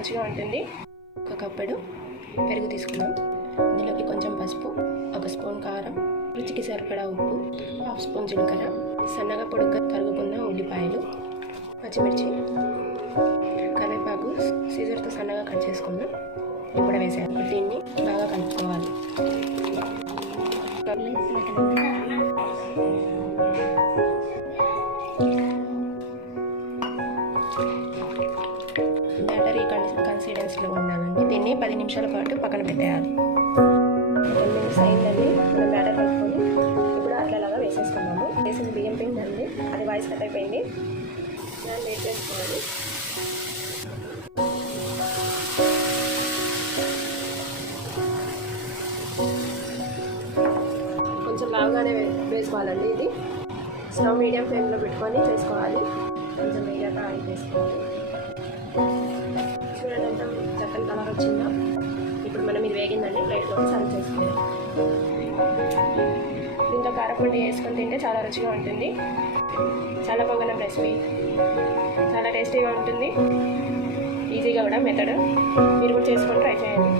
రుచిగా ఉంటుంది. ఒక కప్పుడు పెరుగు తీసుకున్నాం. ఇందులోకి కొంచెం పసుపు, 1 స్పూన్ కారం, రుచికి సరిపడా ఉప్పు, 1/2 స్పూన్ జీలకర్ర, సన్నగా పొడుగ్గా తరుగుకున్న ఉల్లిపాయలు, పచ్చిమిర్చి, కరివేపాకు సీజర్తో సన్నగా కట్ చేసుకుందాం. ఇప్పుడు వేసేయాలి. దీన్ని బాగా కలుపుకోవాలి. బ్యాటర్ ఈ కన్సిస్టెన్సీలో ఉండాలండి. దీన్ని 10 నిమిషాల పాటు పక్కన పెట్టేయాలి. 10 నిమిషాలు అయిందండి. మనం బ్యాటర్ కలుపుకొని ఇప్పుడు అట్లలాగా వేసేసుకున్నాము. వేసిన బియ్యం పిండి అండి, అది వాయిస్ కట్ అయిపోయింది. దాన్ని వెయిట్ చేసుకోవాలి. కొంచెం లావుగానే వేసుకోవాలండి. ఇది స్టవ్ మీడియం ఫ్లేమ్లో పెట్టుకొని చేసుకోవాలి. కొంచెం వేయాక ఆయిల్ వేసుకోవాలి. చూడండి ఎంత చక్కని కలర్ వచ్చిందో. ఇప్పుడు మనం ఇది వేగిందండి, ప్లేట్లోకి సర్వ్ చేసుకోవాలి. దీంట్లో కారపొడి వేసుకొని తింటే చాలా రుచిగా ఉంటుంది. చాలా పొంగనం రెసిపీ, చాలా టేస్టీగా ఉంటుంది. ఈజీగా కూడా మెథడ్. మీరు కూడా చేసుకొని ట్రై చేయండి.